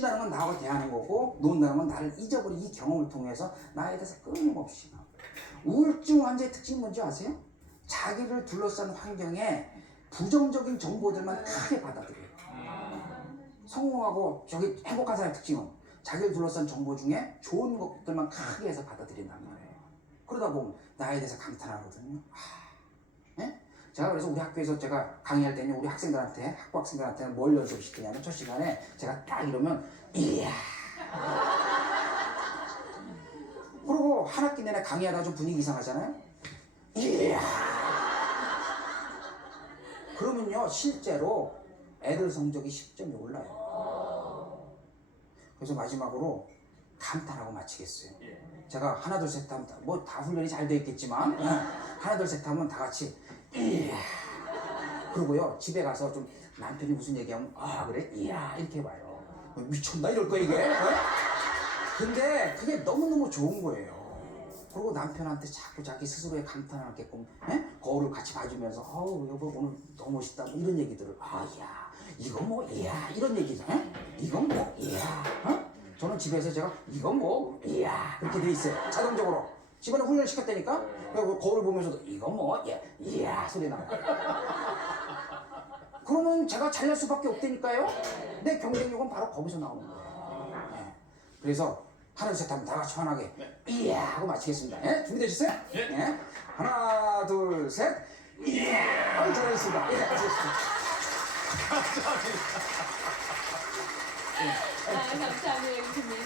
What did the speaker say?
이라는 건 나와 대하는 거고 논다는 건 나를 잊어버린 이 경험을 통해서 나에 대해서 끊임없이 막. 우울증 환자의 특징이 뭔지 아세요? 자기를 둘러싼 환경에 부정적인 정보들만 크게 받아들여요. 성공하고 저기 행복한 사람의 특징은 자기를 둘러싼 정보 중에 좋은 것들만 크게 해서 받아들인단 말이에요. 그러다 보면 나에 대해서 감탄하거든요. 하, 예? 제가 그래서 우리 학교에서 제가 강의할 때는 우리 학생들한테 학부 학생들한테는 뭘 연습시키냐면 첫 시간에 제가 딱 이러면 이야 그리고 한 학기 내내 강의하다가 좀 분위기 이상하잖아요. 이야 그러면요 실제로 애들 성적이 10점이 올라요. 그래서 마지막으로 감탄하고 마치겠어요. 제가 하나 둘 셋 하면 뭐다 훈련이 잘돼 있겠지만 예, 하나 둘 셋 하면 다 같이 그러고요 집에 가서 좀 남편이 무슨 얘기하면 아 그래 이야 이렇게 해봐요 미쳤나 이럴 거 이게 어? 근데 그게 너무너무 좋은 거예요 그리고 남편한테 자꾸 자기 스스로의 감탄을 하게끔 예? 거울을 같이 봐주면서 어우 여보 오늘 너무 멋있다 뭐 이런 얘기들을 아야 이거 뭐 이야 이런 얘기죠 예? 이건 뭐 이야 어? 저는 집에서 제가 이건 뭐 이야 그렇게 돼 있어요 자동적으로 집안에 훈련 시켰다니까 그리고 거울 보면서도 이건 뭐 예, 이야 소리 나요 그러면 제가 잘날 수밖에 없다니까요 내 경쟁력은 바로 거기서 나오는 거예요 예. 그래서 하나 둘셋 하면 다 같이 환하게 이야 하고 마치겠습니다 예? 준비되셨어요? 예. 하나 둘 셋 이야 아유, 잘하셨습니다 예, 마치겠습니다 아, 감사합니다, 교수님.